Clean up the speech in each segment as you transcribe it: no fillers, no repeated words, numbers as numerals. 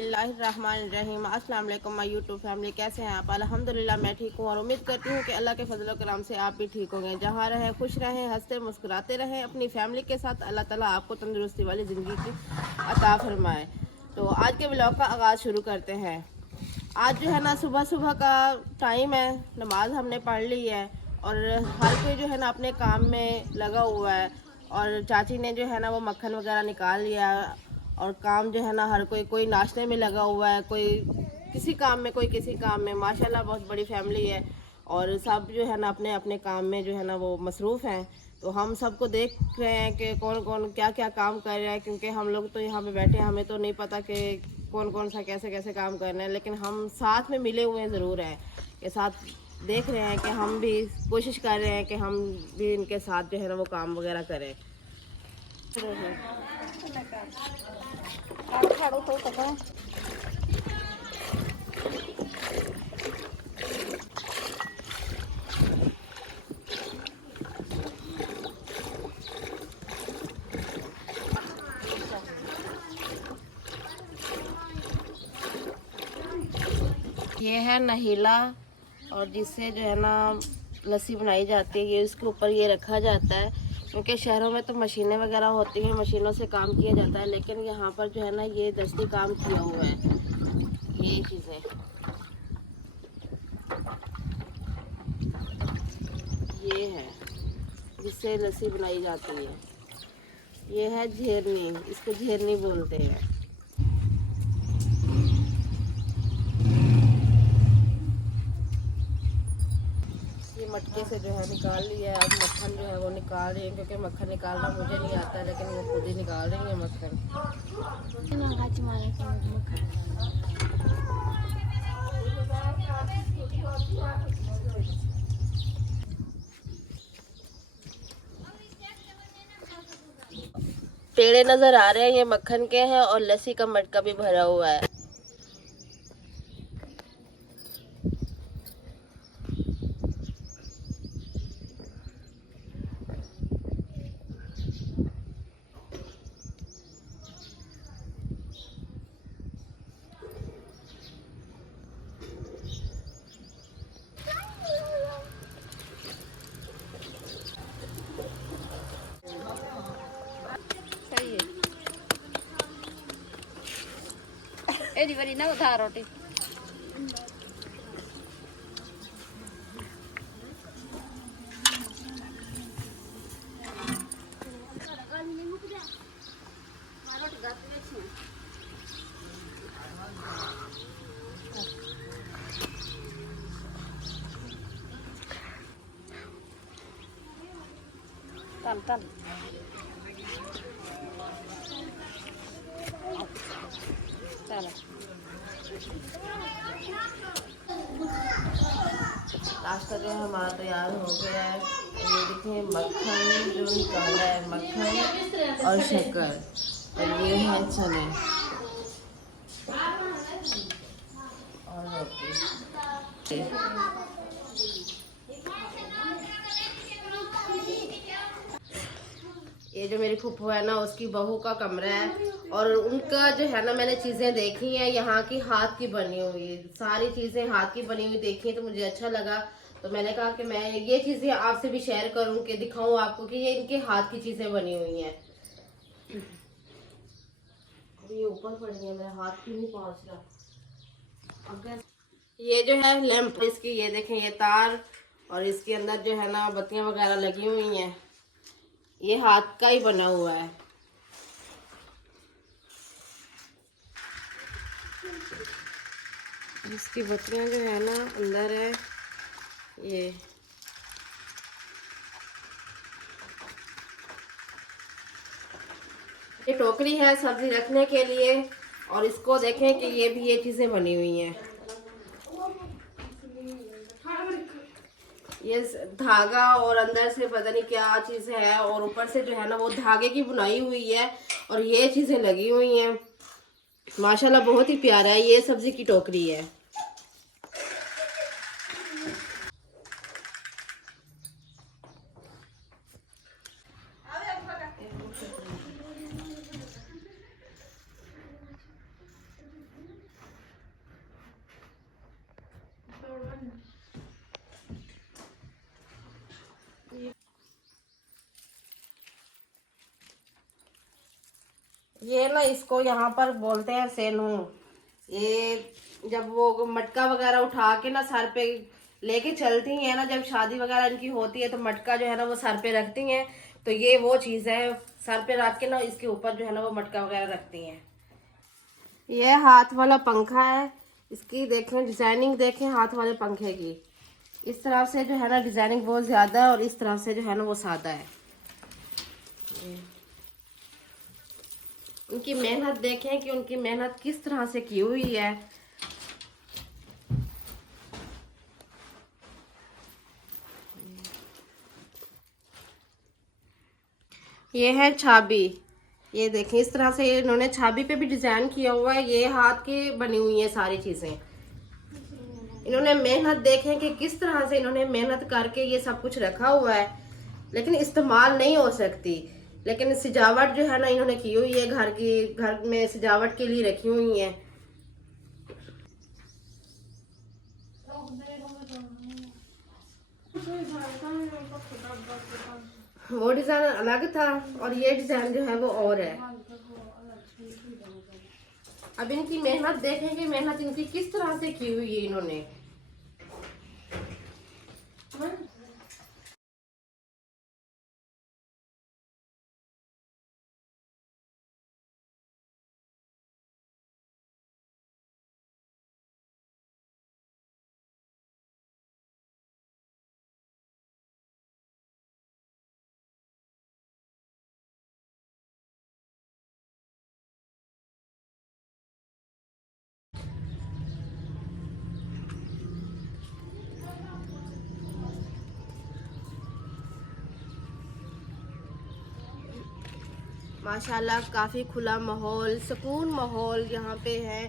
बिस्मिल्लाहिर्रहमानिर्रहीम। अस्सलाम वालेकुम माय यूट्यूब फैमिली, कैसे हैं आप? अल्हम्दुलिल्लाह मैं ठीक हूँ और उम्मीद करती हूँ कि अल्लाह के फजल करम से आप भी ठीक होंगे। जहाँ रहें खुश रहें, हंसते मुस्कुराते रहें, अपनी फैमिली के साथ। अल्लाह ताला आपको तंदुरुस्ती वाली ज़िंदगी की अता फरमाए। तो आज के ब्लॉग का आगाज़ शुरू करते हैं। आज जो है ना सुबह सुबह का टाइम है, नमाज हमने पढ़ ली है और हर कोई जो है ना अपने काम में लगा हुआ है। और चाची ने जो है ना वो मक्खन वगैरह निकाल लिया और काम जो है ना हर कोई नाश्ते में लगा हुआ है, कोई किसी काम में, कोई किसी काम में। माशाल्लाह बहुत बड़ी फैमिली है और सब जो है ना अपने अपने काम में जो है ना वो मसरूफ़ हैं। तो हम सबको देख रहे हैं कि कौन कौन क्या क्या काम कर रहा है, क्योंकि हम लोग तो यहाँ पे बैठे हैं, हमें तो नहीं पता कि कौन कौन सा कैसे कैसे काम कर रहे हैं, लेकिन हम साथ में मिले हुए ज़रूर हैं कि साथ देख रहे हैं कि हम भी कोशिश कर रहे हैं कि हम भी इनके साथ जो है ना वो काम वगैरह करें। ये है नहीला और जिससे जो है ना लस्सी बनाई जाती है। ये इसके ऊपर ये रखा जाता है, क्योंकि शहरों में तो मशीनें वगैरह होती हैं, मशीनों से काम किया जाता है, लेकिन यहाँ पर जो है ना ये दस्ती काम किया हुआ है। ये चीज़ें ये है जिससे लस्सी बनाई जाती है। ये है झेरनी, इसको झेरनी बोलते हैं। ये मटके से जो है निकाल लिया है। अब मक्खन जो है वो निकाल रही है, क्योंकि मक्खन निकालना मुझे नहीं आता है, लेकिन वो खुद ही निकाल रही है मक्खन। पेड़े नजर आ रहे हैं, ये मक्खन के हैं और लस्सी का मटका भी भरा हुआ है। सही है। एडी बड़ी ना उठा रोटी। तल तल चलो नाश्ता जो है हमारा तैयार हो गया है। ये देखिए मक्खन जो निकाला है, मक्खन और शक्कर, और ये है चने और रोटी। ये जो मेरी फूफो है ना उसकी बहू का कमरा है और उनका जो है ना मैंने चीज़ें देखी हैं यहाँ की, हाथ की बनी हुई सारी चीज़ें हाथ की बनी हुई देखी, तो मुझे अच्छा लगा। तो मैंने कहा कि मैं ये चीज़ें आपसे भी शेयर करूं, कि दिखाऊं आपको कि ये इनके हाथ की चीज़ें बनी हुई हैं। ये ऊपर पड़ गया, मेरा हाथ क्यों नहीं पहुंच रहा। अगर ये जो है लैंप, इसकी ये देखें ये तार और इसके अंदर जो है ना बत्तियां वगैरह लगी हुई हैं। ये हाथ का ही बना हुआ है। इसकी बत्तियां जो है ना अंदर है। ये टोकरी है सब्जी रखने के लिए, और इसको देखें कि ये भी ये चीजें बनी हुई हैं। ये धागा और अंदर से पता नहीं क्या चीज है, और ऊपर से जो है ना वो धागे की बुनाई हुई है और ये चीजें लगी हुई हैं। माशाल्लाह बहुत ही प्यारा है। ये सब्जी की टोकरी है। ना इसको यहाँ पर बोलते हैं सेनू। ये जब वो मटका वगैरह उठा के ना सर पे लेके चलती हैं ना, जब शादी वगैरह इनकी होती है तो मटका जो है ना वो सर पे रखती हैं। तो ये वो चीज है, सर पे रख के ना इसके ऊपर जो है ना वो मटका वगैरह रखती हैं। ये हाथ वाला पंखा है, इसकी देखें डिजाइनिंग, देखें हाथ वाले पंखे की। इस तरफ से जो है ना डिजाइनिंग बहुत ज्यादा है और इस तरफ से जो है ना वो सादा है। उनकी मेहनत देखें कि उनकी मेहनत किस तरह से की हुई है। ये है छाबी, ये देखें इस तरह से इन्होंने छाबी पे भी डिजाइन किया हुआ है। ये हाथ की बनी हुई है सारी चीजें। इन्होंने मेहनत देखें कि किस तरह से इन्होंने मेहनत करके ये सब कुछ रखा हुआ है, लेकिन इस्तेमाल नहीं हो सकती। लेकिन सजावट जो है ना इन्होंने की हुई है, घर की, घर में सजावट के लिए रखी हुई है। वो डिजाइन अलग था और ये डिजाइन जो है वो और है। अब इनकी मेहनत देखेंगे, मेहनत इनकी किस तरह से की हुई है इन्होंने। माशाल्लाह काफ़ी खुला माहौल, सुकून माहौल यहाँ पे है।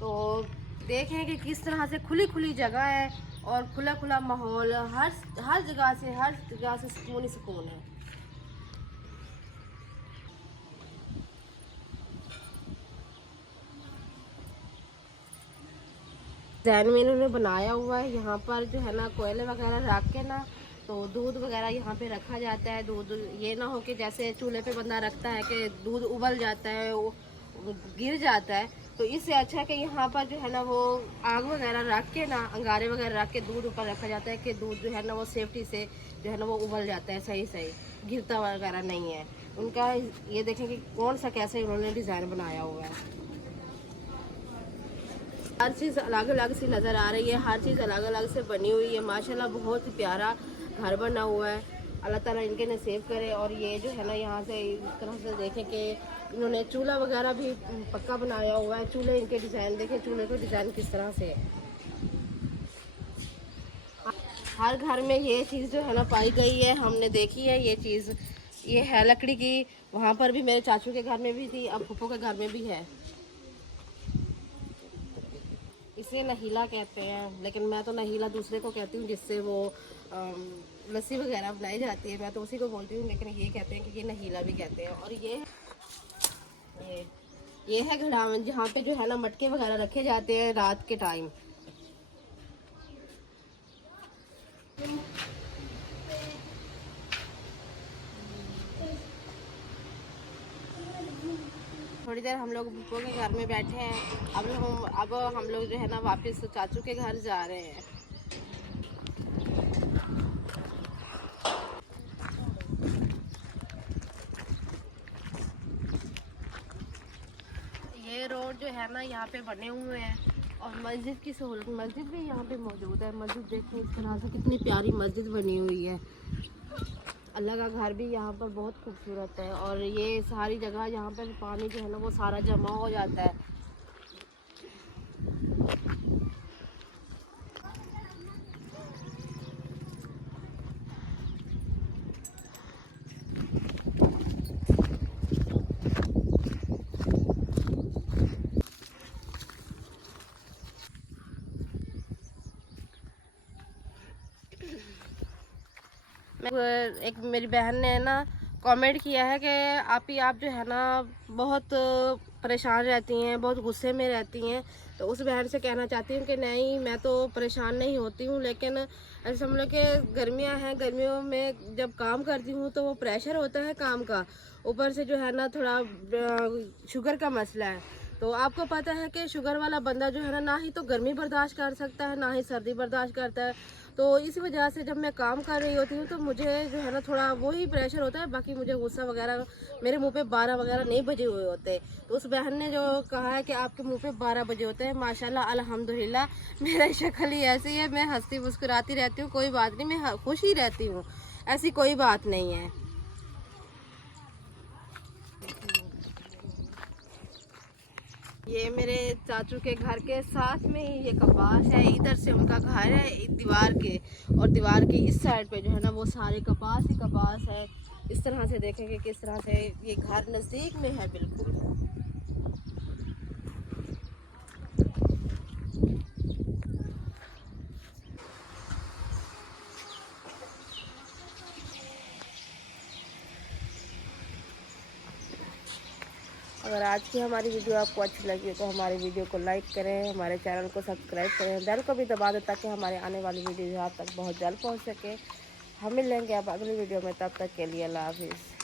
तो देखें कि किस तरह से खुली खुली जगह है और खुला खुला माहौल, हर जगह से सुकून ही सुकून है। जैन में इन्होंने बनाया हुआ है, यहाँ पर जो है ना कोयले वगैरह रख के ना तो दूध वगैरह यहाँ पे रखा जाता है। दूध ये ना हो कि जैसे चूल्हे पे बंदा रखता है कि दूध उबल जाता है, वो गिर जाता है। तो इससे अच्छा है कि यहाँ पर जो है ना वो आग वगैरह रख के ना, अंगारे वगैरह रख के दूध ऊपर रखा जाता है कि दूध जो है ना वो सेफ्टी से जो है ना वो उबल जाता है, सही सही गिरता वगैरह नहीं है। उनका ये देखें कि कौन सा कैसे उन्होंने डिज़ाइन बनाया हुआ है। हर चीज़ अलग अलग सी नज़र आ रही है, हर चीज़ अलग अलग से बनी हुई है। माशाल्लाह बहुत ही प्यारा घर बना हुआ है, अल्लाह ताला इनके नसीब करे। और ये जो है ना यहाँ से इस तरह से देखें कि इन्होंने चूल्हा वगैरह भी पक्का बनाया हुआ है। चूल्हे इनके डिज़ाइन देखें, चूल्हे का डिज़ाइन किस तरह से है। हर घर में ये चीज़ जो है ना पाई गई है, हमने देखी है ये चीज़। ये है लकड़ी की, वहाँ पर भी मेरे चाचू के घर में भी थी, अब फूफो के घर में भी है। इसे नहीला कहते हैं, लेकिन मैं तो नहीला दूसरे को कहती हूँ जिससे वो लस्सी वगैरह बनाई जाती है, मैं तो उसी को बोलती हूँ। लेकिन ये कहते हैं कि ये नहीला भी कहते हैं। और ये है घड़ावन, जहाँ पे जो है ना मटके वगैरह रखे जाते हैं रात के टाइम। थोड़ी देर हम लोग भूपो के घर में बैठे हैं। अब हम लोग जो है ना वापस चाचू के घर जा रहे हैं। ये रोड जो है ना यहाँ पे बने हुए हैं और मस्जिद की सहूलत, मस्जिद भी यहाँ पे मौजूद है। मस्जिद देखिए इस तरह से कितनी प्यारी मस्जिद बनी हुई है। अल्लाह का घर भी यहाँ पर बहुत खूबसूरत है। और ये सारी जगह यहाँ पर पानी जो है ना वो सारा जमा हो जाता है। एक मेरी बहन ने ना कमेंट किया है कि आप जो है ना बहुत परेशान रहती हैं, बहुत गुस्से में रहती हैं। तो उस बहन से कहना चाहती हूँ कि नहीं, मैं तो परेशान नहीं होती हूँ, लेकिन ऐसे समझ लो कि गर्मियाँ हैं, गर्मियों में जब काम करती हूँ तो वो प्रेशर होता है काम का, ऊपर से जो है ना थोड़ा शुगर का मसला है। तो आपको पता है कि शुगर वाला बंदा जो है ना ही तो गर्मी बर्दाश्त कर सकता है, ना ही सर्दी बर्दाश्त करता है। तो इस वजह से जब मैं काम कर रही होती हूँ तो मुझे जो है ना थोड़ा वही प्रेशर होता है, बाकी मुझे गुस्सा वगैरह, मेरे मुंह पे 12 वगैरह नहीं बजे हुए होते। तो उस बहन ने जो कहा है कि आपके मुंह पे 12 बजे होते हैं, माशाल्लाह अल्हम्दुलिल्लाह मेरा शक्ल ही ऐसी है, मैं हंसती मुस्कुराती रहती हूँ, कोई बात नहीं, मैं खुश ही रहती हूँ, ऐसी कोई बात नहीं है। ये मेरे चाचू के घर के साथ में ही ये कपास है, इधर से उनका घर है दीवार के, और दीवार की इस साइड पे जो है ना वो सारे कपास ही कपास है। इस तरह से देखेंगे किस तरह से ये घर नज़दीक में है बिल्कुल। अगर आज की हमारी वीडियो आपको अच्छी लगी तो हमारी वीडियो को लाइक करें, हमारे चैनल को सब्सक्राइब करें, बेल को भी दबा दें ताकि हमारे आने वाली वीडियो आप तक बहुत जल्द पहुंच सके। हम मिलेंगे अब अगली वीडियो में, तब तक के लिए अल्लाह हाफिज़।